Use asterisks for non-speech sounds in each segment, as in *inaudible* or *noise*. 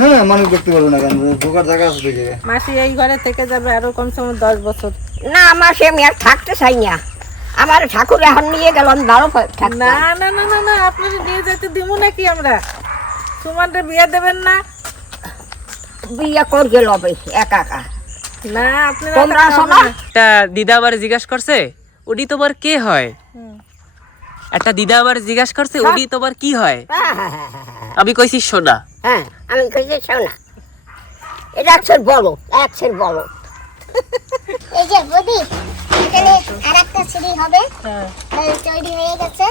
হ্যাঁ মানুষ দেখতে পারবে না কেন? ঢোকার জায়গা আছে দেখে। মাসি এই ঘরে থেকে যাবে আরও কমসে কম দশ বছর। না আমি আর থাকতে চাই না। আমার ঠাকুর এখন নিয়ে গেল আমি ভালো না না না না না আপনাকে নিয়ে যেতে দিব নাকি আমরা? বিয়ে দেবেন না? বিয়ে করবে লবে একা একা। না আপনি তোমরা দিদা আবার জিজ্ঞাসা করছে ওডি তোমার কে হয়? একটা দিদা আবার জিজ্ঞাসা করছে ওডি তোমার কি হয়? হ্যাঁ হ্যাঁ হ্যাঁ হ্যাঁ, হ্যাঁ। আমি কইছি সোনা হ্যাঁ আমি কইছি শোনা। এটা একশের বলো একশের বলো এই যে বদি এখানে আর একটা সিঁড়ি হবে। হ্যাঁ, তৈরি হয়ে গেছে।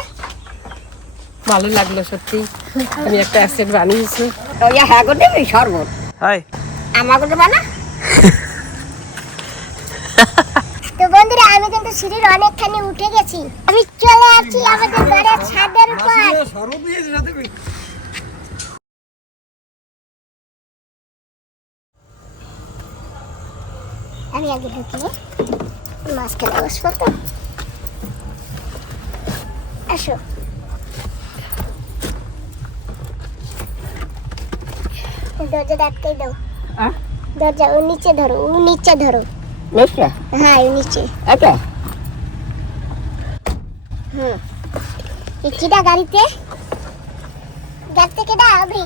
ভালো লাগল সত্যি। আমি একটা অ্যাসেট বানিয়েছি। ওই হ্যাঁ করে দেবে শরবত। হয়। আমাকে দেবা না তো বন্ধুরা আমি কিন্তু সিঁড়ির অনেকখানি উঠে গেছি। আমি চলে আসছি আমাদের ঘরের ছাদের উপর। আমি আগে ঢুকি মাঝখানে বসবো তো। আসো। দরজাটা আটকাই দাও? দরজা ও নিচে ধরো ও নিচে ধরো। হ্যাঁ ও নিচে এটা হুম। এ গাড়িতে? গাড়িতে কেডা আবি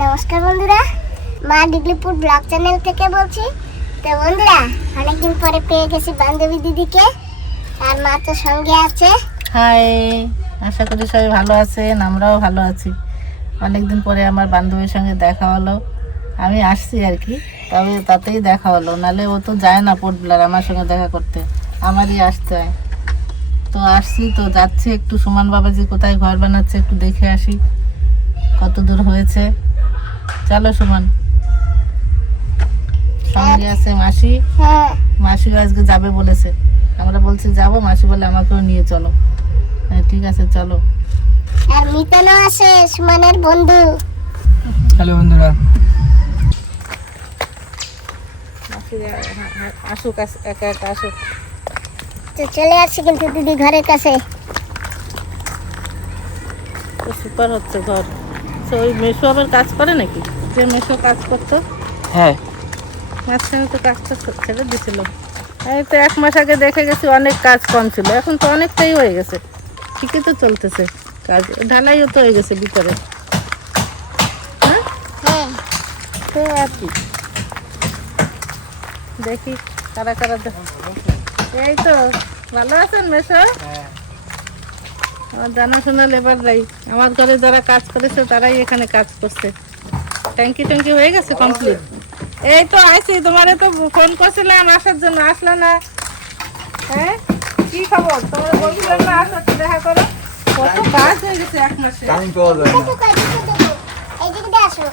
নমস্কার বন্ধুরা মা ডিগলিপুর ব্লগ চ্যানেল থেকে বলছি। তো বন্ধুরা অনেকদিন পরে পেয়ে গেছি বান্ধবী দিদিকে। আর মা তো সঙ্গে আছে। হাই আশা করি সবাই ভালো আছেন আমরাও ভালো আছি। অনেকদিন পরে আমার বান্ধবীর সঙ্গে দেখা হলো। আমি আসছি আর কি। তবে তাতেই দেখা হলো নালে ও তো যায় না পোর্টব্লার আমার সঙ্গে দেখা করতে। আমারই আসতে হয়। তো আসছি তো যাচ্ছি একটু সুমান বাবাজি কোথায় ঘর বানাচ্ছে একটু দেখে আসি কত দূর হয়েছে। চলো সুমান। সঙ্গে আছে মাসি। হ্যাঁ মাসিও আজকে যাবে বলেছে। আমরা বলছি যাব মাসি বলে আমাকেও নিয়ে চলো। হ্যাঁ ঠিক আছে চলো। আর মিতনও আছে সুমনের বন্ধু। হ্যালো বন্ধুরা মাসি হ্যাঁ, হ্যাঁ, আসুক একা একা আসুক। তো চলে আসছি কিন্তু দিদি ঘরের কাছে। তো সুপার হচ্ছে ঘর। তো ওই মেশো আবার কাজ করে নাকি? যে মেশো কাজ করতো? হ্যাঁ। মাঝখানে তো কাজটা ছেড়ে দিছিল এই তো এক মাস আগে দেখে গেছি অনেক কাজ কম ছিল। এখন তো অনেকটাই হয়ে গেছে। ঠিকই তো চলতেছে কাজ। ঢালাইও তো হয়ে গেছে ভিতরে। হ্যাঁ? হ্যাঁ। তো আর কি। দেখি কারা কারা দে- এই তো ভালো আছেন মেশো আমার জানাশোনা লেবার নাই আমার ঘরে যারা কাজ করেছে তারাই এখানে কাজ করছে। ট্যাঙ্কি ট্যাঙ্কি হয়ে গেছে কমপ্লিট এই তো আইছি তোমারে তো ফোন করছিলাম আসার জন্য আসলে না। হ্যাঁ? কি খবর? তোমার বলছিলাম না আসো দেখা করো। কত কাজ হয়ে গেছে এক মাসে। টাইম পাওয়া যায় না। দেখো। এই দিকে আসো।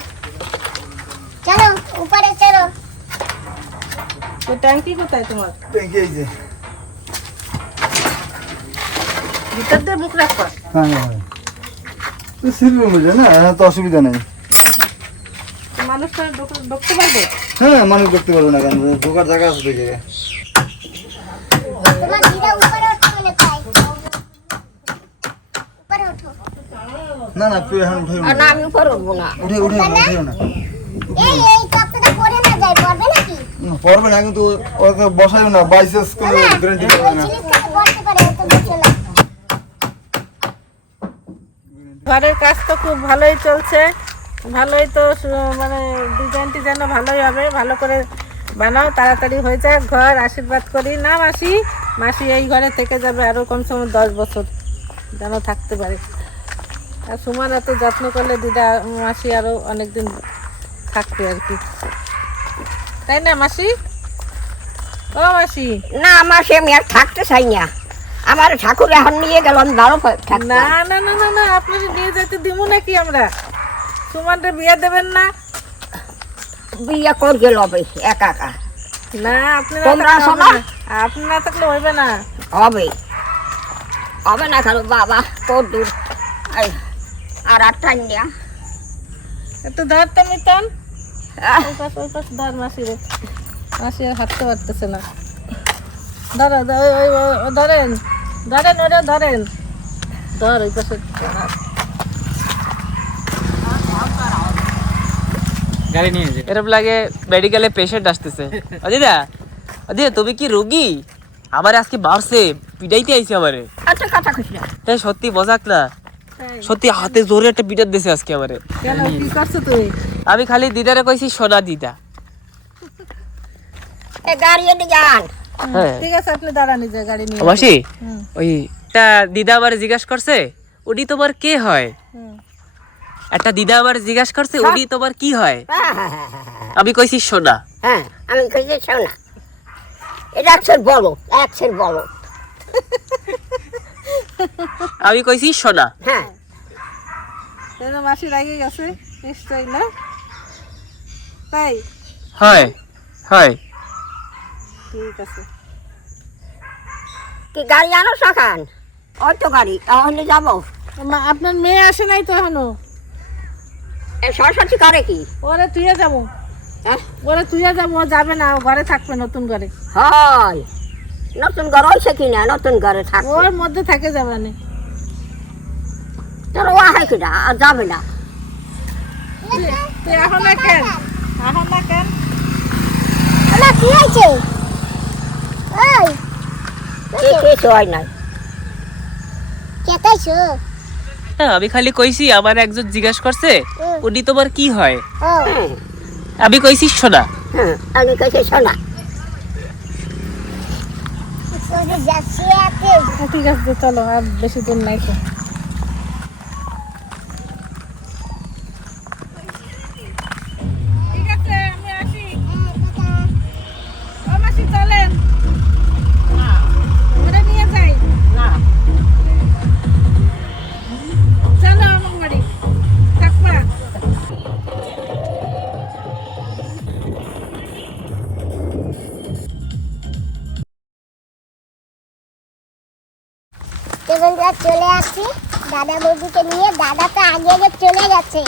চলো উপরে চলো। তো ট্যাঙ্কি কোথায় তোমার? ট্যাঙ্কি এই যে। ভিতর দিয়ে মুখ রাখবা হ্যাঁ হ্যাঁ। না? হ্যাঁ, তো অসুবিধা নেই। মানুষটা ঢুকতে পারবে? হ্যাঁ মানুষ দেখতে পারবে না কেন? ঢোকার জায়গা আছে দেখে না না তুই এখন উঠে না আমি উপর উঠবো না। উঠে উঠে উঠে না। নাকি না, কিন্তু ওকে বসাইও না বাইসেস কোনো গ্যারান্টি পাবে না। ঘরের কাজ তো খুব ভালোই চলছে ভালোই তো মানে ডিজাইন টিজাইনও ভালোই হবে ভালো করে বানাও তাড়াতাড়ি হয়ে যাক ঘর আশীর্বাদ করি। না মাসি মাসি এই ঘরে থেকে যাবে আরও কমসে কম দশ বছর যেন থাকতে পারে। আর সুমান এত যত্ন করলে দিদা মাসি আরও অনেকদিন থাকবে আর কি। তাই না মাসি? ও মাসি। না আমার সে আমি আর থাকতে চাই না। আমার ঠাকুর এখন নিয়ে গেল আমি ভালো না না না না না আপনাকে নিয়ে যেতে দিব নাকি আমরা? সুমানটা বিয়ে দেবেন না? বিয়ে করবে লবে একা একা। না আপনি তোমরা থাকলে হবে না? না। আপনি না থাকলে হইবে না। হবে। হবে না কেন বাবা তোর দূর আর আটটা ইন্ডিয়া একটু ধরতে মিতন। ওই পাশ ওই পাশ ধর মাসি রে। মাসি আর হাঁটতে পারতেছে না। ধরো ওই- ধরেন। ধরেন ওটা ধরেন। ধর ওই পাশে। গাড়ি নিয়ে যে। এরকম লাগে মেডিকেলে পেশেন্ট আসতেছে। তুমি কি রোগী? আমার আজকে মারছে পিটাইতে আইছে আমারে। আচ্ছা কথা খুশি না। সত্যি মজাক না? সত্যি হাতে জোরে একটা পিটার দিছে আজকে আমারে। কেন কি করছ তুই আমি খালি দিদারে কইছি সোনা দিদা। হ্যাঁ। ঠিক আছে আপনি দাঁড়ান গাড়ি নিয়ে মাসি ওই একটা দিদা আমার জিজ্ঞাসা করছে উনি তোমার কে হয়? একটা দিদা আমার জিজ্ঞাসা করছে উনি তোমার কি হয়? হ্যাঁ আমি কইছি সোনা। হ্যাঁ আমি কইছি শোনা এটা একশের বলো একশের বলো আমি কইছি সোনা। হ্যাঁ। মাসি রাগে গেছে নিশ্চয়ই না? তাই হয় হয় ঠিক আছে। কি গাড়ি আনো সখান ওই তো গাড়ি তাহলে যাব। মা, আপনার মেয়ে আসে নাই তো এখনও? এ সরস্বতী করে কি? ওরে তুইয়ে যাব। হ্যাঁ? ওরে তুইয়ে যাব ও যাবে না ও ঘরে থাকবে নতুন ঘরে। হয়। নতুন ঘর হয়েছে কিনা নতুন ঘরে থাকব। ওর মধ্যে থাকে যাবে না তোর ও হয় কিনা আর যাবে না। তুই এখন না কেন এখন না কেন? আমার কি হয়েছে? কি- কিছু হয় নাই। কেতাইছো না আমি খালি কইছি আমার একজন জিজ্ঞাসা করছে উনি তোমার কি হয়? ও। হ্যাঁ আমি কইছি সোনা হ্যাঁ আমি কইছি যাচ্ছি ঠিক আছে চলো আর বেশি দূর নাই তো। বন্ধুরা চলে আসছি। দাদা বৌদিকে নিয়ে দাদা তো আগে আগে চলে গেছে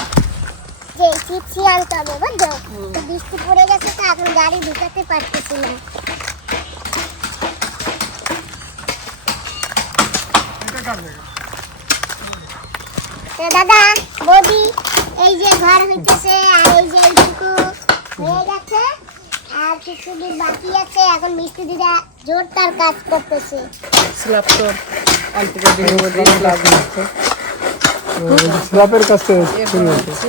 যে চিপসি আনতে হবে বুঝছ? বৃষ্টি পড়ে গেছে তো এখন গাড়ি ঢুকাতে পারতেছি না। দাদা বৌদি এই যে ঘর হইতেছে আর এই যে এইটুকু হয়ে গেছে। আর কিছু দূর বাকি আছে এখন মিস্ত্রি দিদা জোরদার কাজ করতেছে। স্ল্যাপের কাছে শুরু হয়েছে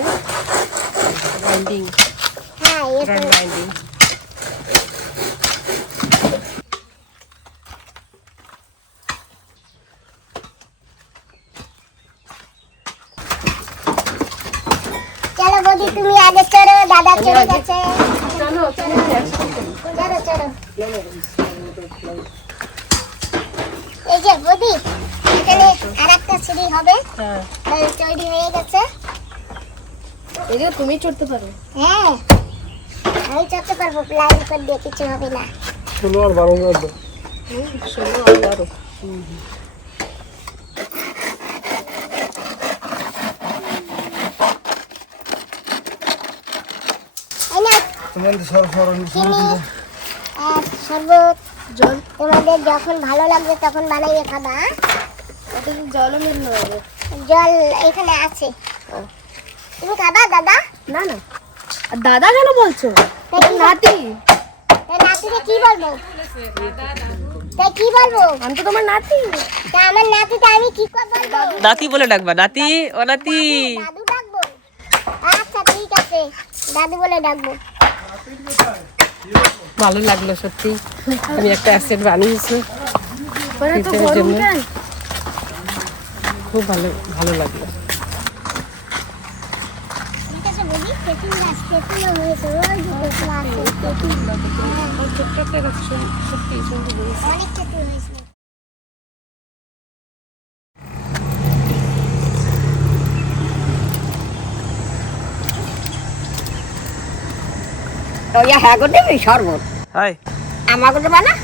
হ্যাঁ এরকম চলো বৌদি তুমি আগে চলো দাদা চলে গেছে চলো চলো এই যে বৌদি এখানে আর একটা সিঁড়ি হবে তাহলে তৈরি হয়ে গেছে এই যে তুমি চড়তে পারো। হ্যাঁ আমি চড়তে পারব প্লাই উপর দিয়ে কিছু হবে না। ষোলো আর বারো হাজার সর চিনি আর জল। তোমাদের যখন ভালো লাগবে তখন বানাইয়ে খাবা জলও মিল জল এখানে আছে। তুমি খাবা দাদা? না না। দাদা কেন বলছো? নাতি। নাতিকে কি বলব? তাই কি বলব? আমি তো তোমার নাতি। তা আমার আমি কি করে বলব? নাতি বলে ডাকবা নাতি ও নাতি। দাদু ডাকবো? আচ্ছা ঠিক আছে। দাদু বলে ডাকবো। ভালো লাগল সত্যি। আমি একটা অ্যাসেট বানিয়েছি খুব ভালো ভালো লাগল ঠিক আছে বলি তেঁতুল গাছ তেঁতুলও হয়েছে ওই যে তেঁতুল আছে তেঁতুল অনেক তেঁতুল হয়েছে ওই হ্যাঁ দেবি শরবত। হয় আমাকে দেবা না? *laughs*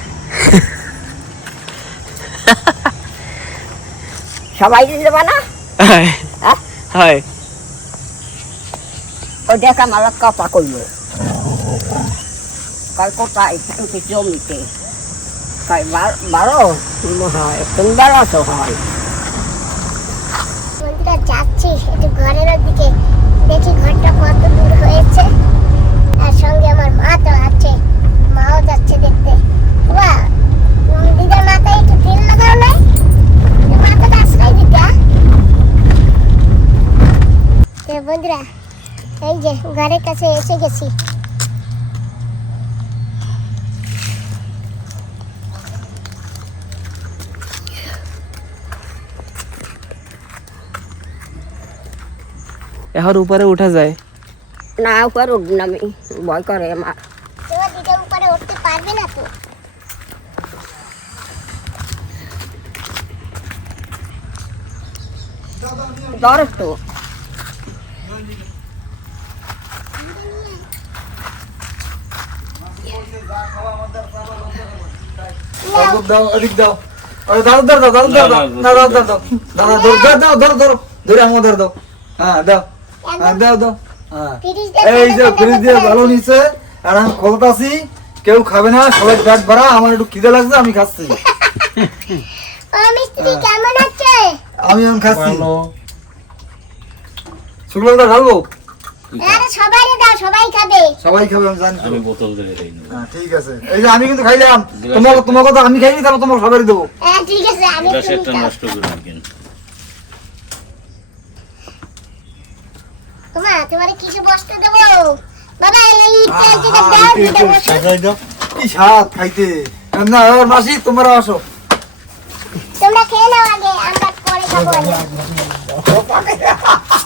সবাই দেবা না? হয়? ওই দেখা মালাক কাপা করল কাল কোথায় উঠে জমিতে কাল বারো হয় সুন্দর অত হয় যাচ্ছি একটু ঘরের দিকে দেখি ঘরটা কত দূর হয়েছে আর সঙ্গে আমার মা তো আছে মাও যাচ্ছে দেখতে বাহ দিদার মাথায় একটু তেল লাগাও নাই মাথাটা আসলাই দিদা বন্ধুরা এই যে ঘরের কাছে এসে গেছি। এখন উপরে উঠা যায়। না উপর উঠবো না আমি ভয় করে আমার তোমার দিদা উপরে উঠতে পারবে না তো? ডর তো দাদু দাও এদিক দাও। আরে দাদু দাও দাদু দাও দাও না দাদু দাও দাও। দাদা ধরো দাও দাও ধরো ধরো ধরে। আমার দাও। হ্যাঁ দাও। হ্যাঁ দাও দাও। হ্যাঁ। এই যে ফ্রিজ দিয়ে ভালো নিছে। আর আমি খোলতাছি কেউ খাবে না সবাই পেট ভরা আমার একটু খিদে লাগছে আমি খাচ্ছি। আমি আমি খাচ্ছি। ঢালবো? আরে সবাই দাও সবাই খাবে। সবাই খাবে আমি জানি আমি বোতল থেকে দেই হ্যাঁ ঠিক আছে। এই যে আমি কিন্তু খাইলাম। তোমার তোমার কথা আমি খাইনি তাহলে তোমার সবারই দেবো। হ্যাঁ ঠিক আছে আমি সেটা নষ্ট করে রাখেন। তোমা তোমার কিসে বসতে দেবো? বাবা এই তেল থেকে দাও কি স্বাদ খাইতে। না এবার মাসি তোমরা আসো। তোমরা খেয়ে নাও আগে আমরা পরে খাব আগে। *laughs*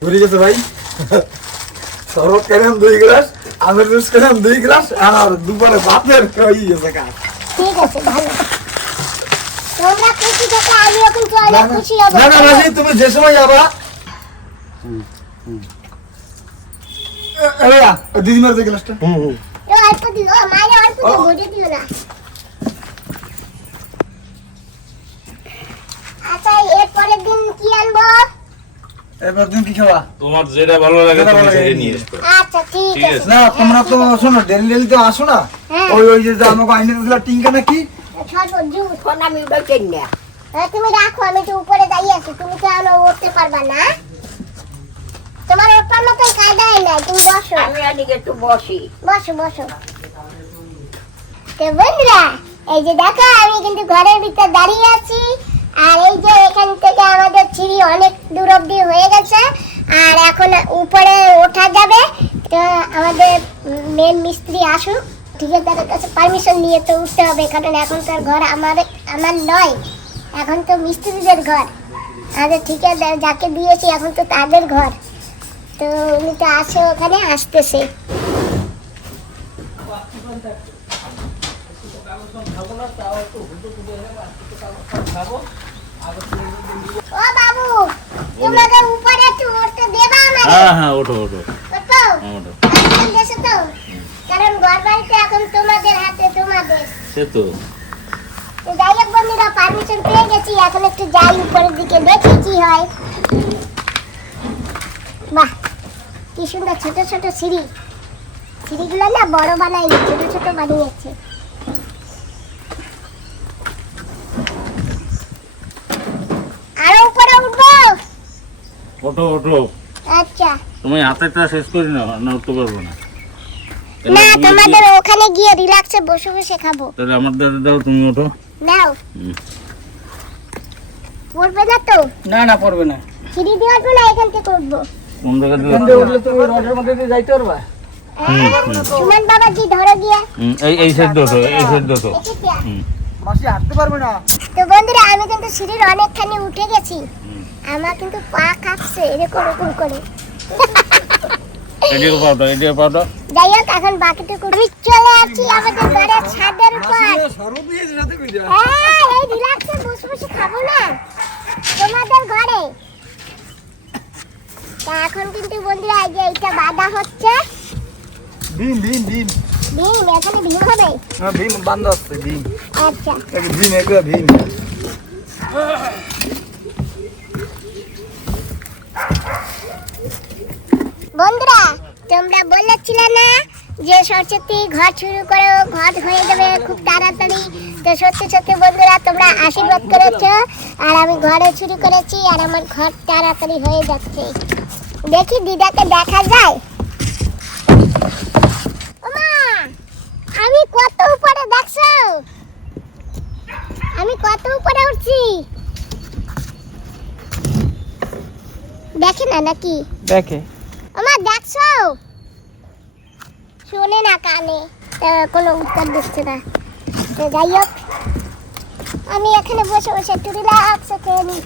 ঘুরে গেছে ভাই। খেলাম দুই গ্লাস আমের জুস খেলাম দুই গ্লাস আর দুপুরে ভাতের গেছে কাজ ঠিক আছে ভালো তোমরা খুশি থাকলে আমিও কিন্তু না না, তুমি যে সময় যাবা গ্লাসটা আচ্ছা দিন কি খাওয়া তোমার যেটা ভালো লাগে তুমি সেটা নিয়ে নিয়ে এসো আচ্ছা ঠিক ঠিক আছে আছে। না তোমরা তো শোনো ডেলি ডেলি তো আসো না হ্যাঁ। ওই ওই যে যে আমাকে আইনে দিলা টিঙ্কা নাকি এই যে দেখো আমি কিন্তু ঘরের ভিতর দাঁড়িয়ে আছি আর এই যে এখান থেকে আমাদের সিঁড়ি অনেক দূর অব্দি হয়ে গেছে আর এখন উপরে ওঠা যাবে। তো আমাদের মেন মিস্ত্রি আসুক। ঠিকাদারের কাছে পারমিশন নিয়ে তো উঠতে হবে কারণ এখনকার ঘর আমার আমার নয়। এখন তো মিস্ত্রিদের ঘর। আমাদের ঠিকাদার যাকে দিয়েছি এখন তো তাদের ঘর। তো উনি তো আসে ওখানে আসতেছে। ও বাবু তোমাকে উপরে একটু উঠতে দেবা আমাকে হ্যাঁ হ্যাঁ ওঠো ওঠো। ওঠো। হ্যাঁ, ওঠো। তো। কারণ ঘর বাড়িতে এখন তোমাদের হাতে তোমাদের। সে তো। যাই হোক বন্ধুরা পারমিশন পেয়ে গেছি। এখন একটু যাই উপরের দিকে দেখি কি হয়। বাহ কি সুন্দর ছোট ছোট সিঁড়ি। সিঁড়িগুলো না বড় বানায়নি ছোট ছোট বানিয়েছে। আরও উপরে উঠবো? ওঠো ওঠো। আচ্ছা। তুমি হাতেরটা শেষ করি না না উঠতে পারব না। না তোমাদের ওখানে গিয়ে রিল্যাক্সে বসে বসে খাব। তাহলে আমার দাদা দাও তুমি ওঠো। নাও। পড়বে না তো? না না পড়বে না। সিঁড়ি দিয়ে উঠবো না এখান থেকে উঠবো। কোন জায়গা দিয়ে উঠলে তুমি রোডের মধ্যে দিয়ে যাইতে পারবা? সুমন বাবা ধরো গিয়ে। এই এই সাইড এই সাইড মাসি হাঁটতে পারবে না? তো বন্ধুরা আমি কিন্তু সিঁড়ির অনেকখানি উঠে গেছি। আমার কিন্তু পা কাঁপছে এরকম এরকম করে। এদিকে পাওটা এদিকে পাওটা যাই হোক এখন বাকিটুকু আমি চলে আসছি আমাদের ঘরের ছাদের উপর। হ্যাঁ এই রিল্যাক্সে বসে বসে খাব না? তোমাদের ঘরে? তা এখন কিন্তু বন্ধুরা এই যে এইটা বাঁধা হচ্ছে। ভীম ভীম ভীম। ভীম এখানে ভীম হবে? হ্যাঁ ভীম বান্ধা আছে ভীম। আচ্ছা। ভীম এগুলো ভীম। বন্ধুরা তোমরা বলেছিলে না যে সরস্বতী ঘর শুরু করো, ঘর হয়ে যাবে খুব তাড়াতাড়ি। তো সত্যি সত্যি বন্ধুরা, তোমরা আশীর্বাদ করেছ। আর আমি ঘরে শুরু করেছি আর আমার ঘর তাড়াতাড়ি হয়ে যাচ্ছে। দেখি দিদাকে দেখা যায়। আমি কত উপরে, দেখছ? আমি কত উপরে উঠছি? দেখে না নাকি? দেখে। দেখছ শোনে না কানে। কোনো উত্তর দিচ্ছে না। তো যাই হোক আমি এখানে বসে বসে একটু রিল্যাক্স খেয়ে নিই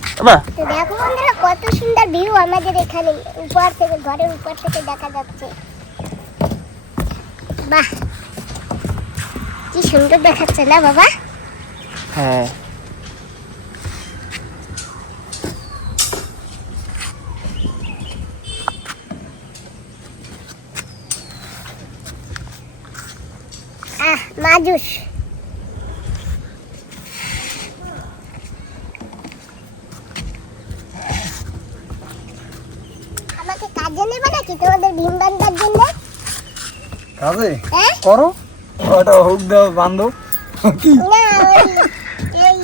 তো দেখো বন্ধুরা কত সুন্দর ভিউ আমাদের এখানে। উপর থেকে ঘরের উপর থেকে দেখা যাচ্ছে। বাহ! কি সুন্দর দেখাচ্ছে না বাবা? হ্যাঁ। মাজুস আমাকে কাজে নেবে নাকি তোমাদের ভীম বান্ধার জন্য? কাজে? করো। ওটা হুক দাও না এই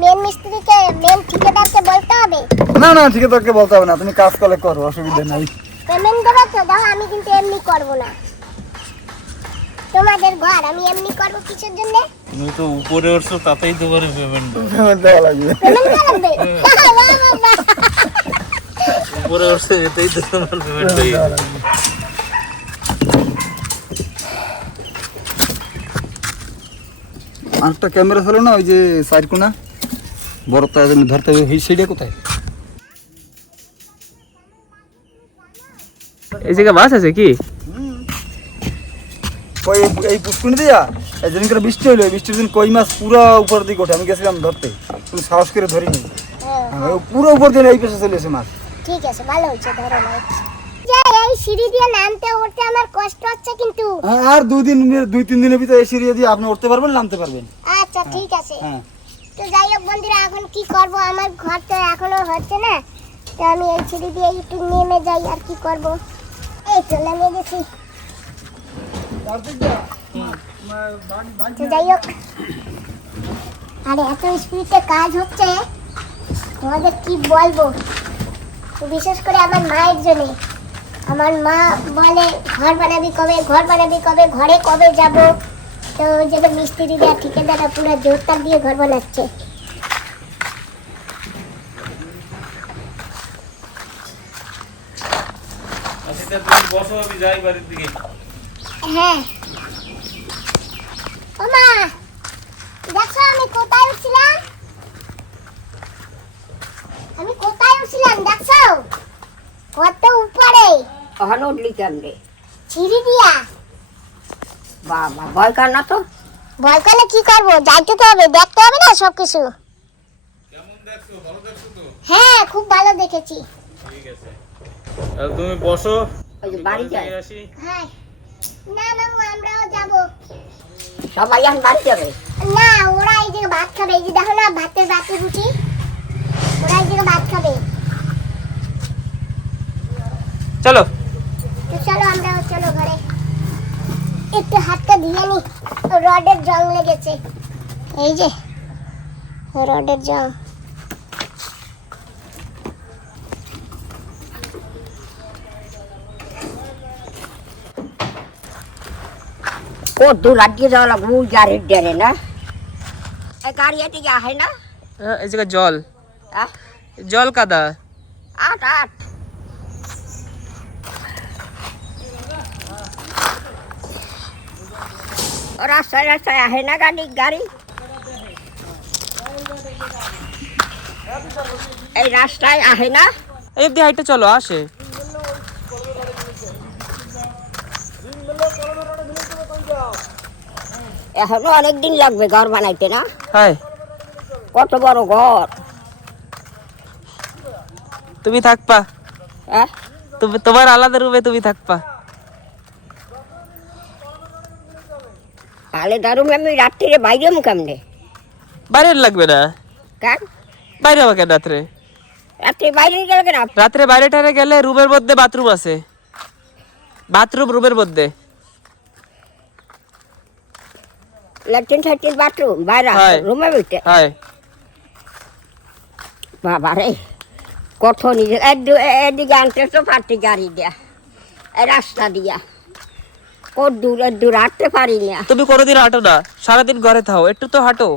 মেন মিস্ত্রিকে মেন ঠিকাদারকে বলতে হবে? না না ঠিক তোকে বলতে হবে না। তুমি কাজ করলে করো অসুবিধা নাই। পেমেন্ট দেবো তো দাও আমি কিন্তু এমনি করব না। তোমাদের ঘর আমি এমনি করব কিসের জন্য? তুমি তো উপরে উঠছো তাতেই তোমার পেমেন্ট পেমেন্ট দেওয়া লাগবে। পেমেন্ট। উপরে উঠছো এতেই তো তোমার পেমেন্ট হয়ে দেওয়া যাবে। লাগবে। আরেকটা ক্যামেরা ছিল না ওই যে সাইডকোনা বড় তো একদম ধরতে হবে সেইটা কোথায়? এই জায়গায় মাছ আছে কি? ওই এই পুষ্কুনি দিয়া? এই যেদিন করে বৃষ্টি এই বৃষ্টির দিন কই মাছ পুরো উপর দিকে ওঠে। আমি গেছিলাম ধরতে। তুমি সাহস করে ধরিনি। হ্যাঁ, হ্যাঁ, পুরো উপর দিয়ে এই পেশে চলে এসে মাছ। ঠিক আছে ভালো হয়েছে ধরো এই সিঁড়ি দিয়ে নামতে উঠতে আমার কষ্ট হচ্ছে কিন্তু। হ্যাঁ, আর দুই দিন দুই তিন দিনের ভিতরে এই সিঁড়ি দিয়ে আপনি উঠতে পারবেন নামতে পারবেন। আচ্ছা ঠিক আছে। হ্যাঁ। তো যাই হোক বন্ধুরা এখন কি করব? আমার ঘর তো এখনও হচ্ছে না। তো আমি এই সিঁড়ি দিয়ে একটু নেমে যাই আর কি করব? এই তো নেমে গেছি। যাই হোক। আরে, এত স্পিডে কাজ হচ্ছে? তোমাদের কি বলব? বিশেষ করে আমার মায়ের জন্য। আমার মা বলে, ঘর বানাবি কবে? ঘর বানাবি কবে? ঘরে কবে যাব? তো ওই জন্য মিস্ত্রিরা ঠিকাদাররা পুরো জোরদার দিয়ে ঘর বানাচ্ছে। আচ্ছা বসো, আমি যাই বাড়ির দিকে। হ্যাঁ। ওমা দেখো আমি কোথায় উঠছিলাম? আমি কোথায় উঠছিলাম দেখছ? কত উপরে। ওখানে উঠলি কেমনে? ছিড়ি দিয়া। বাবা ভয় কার না তো। ভয় করলে কি করব? যাইতে তো হবে দেখতে হবে না সব কিছু হ্যাঁ খুব ভালো দেখেছি। তুমি বসো। বাড়ি আসি। হ্যাঁ। না মামু আমরাও যাব। সবাই এখন বাড়ি যাবে? না ওরা এই জায়গায় ভাত খাবে। এই যে দেখো না ভাতের বাতি রুটি। ওরা এই জায়গায় ভাত খাবে। চলো। তো চলো আমরাও চলো ঘরে। একটু হাতটা ধুয়ে নি। রডের জং লেগেছে। এই যে রডের জং কত দূর আটকে যাওয়া লাগবে ওই গাড়ির ডেরে না এই গাড়ি এদিকে আহে না হ্যাঁ, এই জায়গায় জল আহ, জল কাদা আট আট ও রাস্তায় রাস্তায় আহে না গাড়ি গাড়ি এই রাস্তায় আহে না এই অব্দি হাইটে চলো আসে এখনও অনেক দিন লাগবে ঘর বানাইতে না? হাই। কত বড় ঘর? তুমি থাকবা হ্যাঁ? তুমি তোমার আলাদা রুমে তুমি থাকবা তাহলে ধরুন আমি রাত্রিরে বাইরে মু কেমনে? বাইরে লাগবে না। কেন? বাইরে হবে কেন রাত্রে? রাত্রে বাইরে গেলে কেন? রাত্রে বাইরে টাইরে গেলে রুমের মধ্যে বাথরুম আছে। বাথরুম রুমের মধ্যে। ল্যাট্রিন ঠ্যাট্রিন বাথরুম বাইরে। রুমে বইতে। বাবা রে কত নিজে এদিকে আনতে তো পারতি গাড়ি দিয়া। রাস্তা দিয়া। কত দূর দূর হাঁটতে পারি না তুমি কোনোদিন হাঁটো না সারাদিন ঘরে থাও একটু তো হাঁটো।